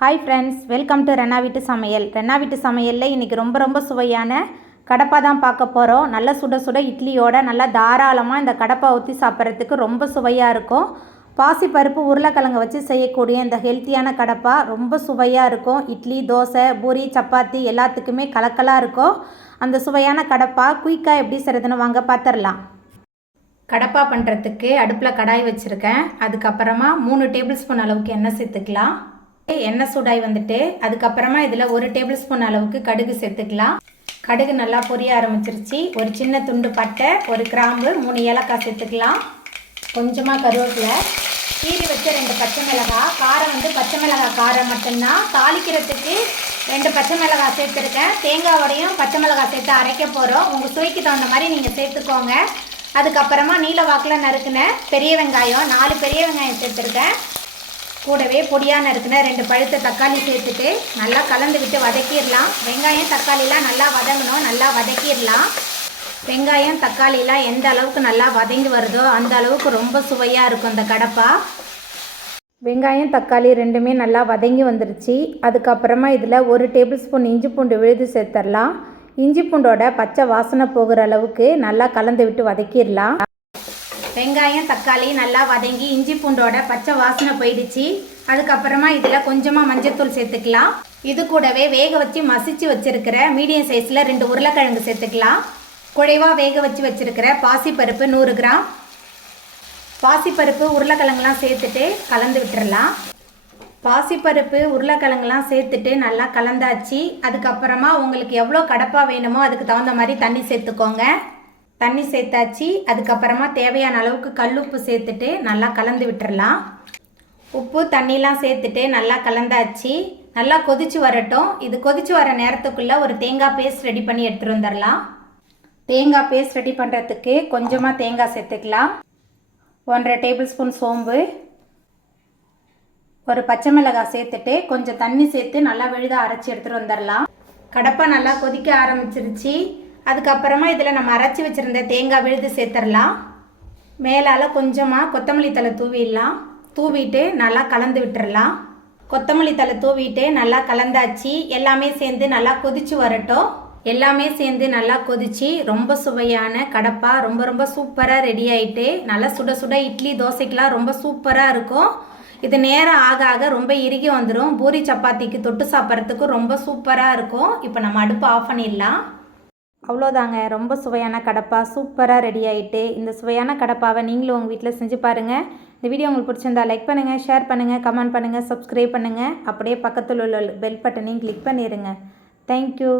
Hi friends welcome to Rena வீட்டு சமையல் ரெனா வீட்டு சமையலில் இன்றைக்கி ரொம்ப ரொம்ப சுவையான கடப்பா தான் பார்க்க போகிறோம் நல்ல சுட சுட இட்லியோட நல்லா தாராளமாக இந்த கடப்பா ஊற்றி சாப்பிட்றதுக்கு ரொம்ப சுவையாக இருக்கும். பாசிப்பருப்பு உருளைக்கிழங்கு வச்சு செய்யக்கூடிய இந்த ஹெல்த்தியான கடப்பா ரொம்ப சுவையாக இருக்கும். இட்லி தோசை பூரி சப்பாத்தி எல்லாத்துக்குமே கலக்கலாக இருக்கும். அந்த சுவையான கடப்பா குயிக்காக எப்படி செய்கிறதுன்னு வாங்க பார்த்துடலாம் கடப்பா பண்ணுறதுக்கு அடுப்பில் கடாய் வச்சுருக்கேன். அதுக்கப்புறமா மூணு டேபிள் ஸ்பூன் அளவுக்கு எண்ணெய் சேர்த்துக்கலாம். எண்ணெய் சூடாய் வந்துட்டு அதுக்கப்புறமா இதில் ஒரு டேபிள் ஸ்பூன் அளவுக்கு கடுகு சேர்த்துக்கலாம். கடுகு நல்லா பொரிய ஆரம்பிச்சிருச்சு. ஒரு சின்ன துண்டு பட்டை ஒரு கிராம்பு மூணு ஏலக்காய் சேர்த்துக்கலாம். கொஞ்சமாக கருவேப்பிலை. கீறி வச்ச ரெண்டு பச்சை மிளகாய். காரம் வந்து பச்சை மிளகாய் காரம் மட்டும்தான். தாளிக்கிறதுக்கு ரெண்டு பச்சை மிளகாய் சேர்த்துருக்கேன். தேங்காய் வடையும் பச்சை மிளகாய் சேர்த்து அரைக்க போகிறோம் உங்கள் சுவைக்கு தகுந்த மாதிரி நீங்கள் சேர்த்துக்கோங்க. அதுக்கப்புறமா நீல வாக்கில் நறுக்கின பெரிய வெங்காயம் நாலு பெரிய வெங்காயம் சேர்த்துருக்கேன். கூடவே பொடியாக நறுக்கின ரெண்டு பழுத்த தக்காளி சேர்த்துட்டு நல்லா கலந்துக்கிட்டு வதக்கிடலாம். வெங்காயம் தக்காளிலாம் நல்லா வதங்கணும் நல்லா வதக்கிடலாம். வெங்காயம் தக்காளிலாம் எந்த அளவுக்கு நல்லா வதங்கி வருதோ அந்த அளவுக்கு ரொம்ப சுவையாக இருக்கும் இந்த கடப்பா. வெங்காயம் தக்காளி ரெண்டுமே நல்லா வதங்கி வந்துருச்சு. அதுக்கப்புறமா இதில் ஒரு டேபிள் ஸ்பூன் இஞ்சி பூண்டு விழுது சேர்த்துடலாம் இஞ்சி பூண்டோட பச்சை வாசனை போகிற அளவுக்கு நல்லா கலந்து விட்டு வதக்கிடலாம். வெங்காயம் தக்காளி நல்லா வதங்கி இஞ்சி பூண்டோட பச்சை வாசனை போயிடுச்சு. அதுக்கப்புறமா இதில் கொஞ்சமாக மஞ்சத்தூள் சேர்த்துக்கலாம். இது கூடவே வேக வச்சு மசிச்சு வச்சுருக்கிற மீடியம் சைஸில் ரெண்டு உருளைக்கிழங்கு சேர்த்துக்கலாம். குழைவாக வேக வச்சு வச்சுருக்கிற பாசிப்பருப்பு நூறு கிராம். பாசிப்பருப்பு உருளைக்கிழங்குலாம் சேர்த்துட்டு கலந்து விட்டுறலாம். பாசிப்பருப்பு உருளைக்கிழங்குலாம் சேர்த்துட்டு நல்லா கலந்தாச்சு. அதுக்கப்புறமா உங்களுக்கு எவ்வளோ கடப்பாக வேணுமோ அதுக்கு தகுந்த மாதிரி தண்ணி சேர்த்துக்கோங்க. தண்ணி சேர்த்தாச்சு. அதுக்கப்புறமா தேவையான அளவுக்கு கல் உப்பு சேர்த்துட்டு நல்லா கலந்து விட்டுறலாம். உப்பு தண்ணிலாம் சேர்த்துட்டு நல்லா கலந்தாச்சு. நல்லா கொதிச்சு வரட்டும். இது கொதிச்சு வர நேரத்துக்குள்ளே ஒரு தேங்காய் பேஸ்ட் ரெடி பண்ணி எடுத்துகிட்டு வந்துடலாம். தேங்காய் பேஸ்ட் ரெடி பண்ணுறதுக்கு கொஞ்சமாக தேங்காய் சேர்த்துக்கலாம். ஒன்றரை டேபிள் ஸ்பூன் சோம்பு. ஒரு பச்சை மிளகாய் சேர்த்துட்டு கொஞ்சம் தண்ணி சேர்த்து நல்லா விழுத அரைச்சி எடுத்துகிட்டு வந்துடலாம். கடப்பா நல்லா கொதிக்க ஆரம்பிச்சிருச்சு. அதுக்கப்புறமா இதில் நம்ம அரைச்சி வச்சுருந்த தேங்காய் விழுது சேர்த்துடலாம் மேலால் கொஞ்சமாக கொத்தமல்லி தலை தூவிடலாம். தூவிட்டு நல்லா கலந்து விட்டுறலாம் கொத்தமல்லி தலை தூவிட்டு நல்லா கலந்தாச்சு. எல்லாமே சேர்ந்து நல்லா கொதிச்சு வரட்டும். எல்லாமே சேர்ந்து நல்லா கொதிச்சு ரொம்ப சுவையான கடப்பா ரொம்ப ரொம்ப சூப்பராக ரெடி ஆகிட்டு நல்லா சுட சுட இட்லி தோசைக்கெலாம் ரொம்ப சூப்பராக இருக்கும். இது நேரம் ஆக ஆக ரொம்ப இறுகி வந்துடும் பூரி சப்பாத்திக்கு தொட்டு சாப்பிட்றதுக்கு ரொம்ப சூப்பராக இருக்கும். இப்போ நம்ம அடுப்பு ஆஃப் பண்ணிடலாம். அவ்வளோதாங்க. ரொம்ப சுவையான கடப்பா. சூப்பராக ரெடி ஆகிட்டு இந்த சுவையான கடப்பாவை நீங்களும் உங்கள் வீட்டில் செஞ்சு பாருங்கள் இந்த வீடியோ உங்களுக்கு பிடிச்சிருந்தா லைக் பண்ணுங்கள் ஷேர் பண்ணுங்கள் கமெண்ட் பண்ணுங்கள் சப்ஸ்கிரைப் பண்ணுங்கள் அப்படியே பக்கத்தில் உள்ள பெல் பட்டனையும் கிளிக் பண்ணிடுங்க தேங்க்யூ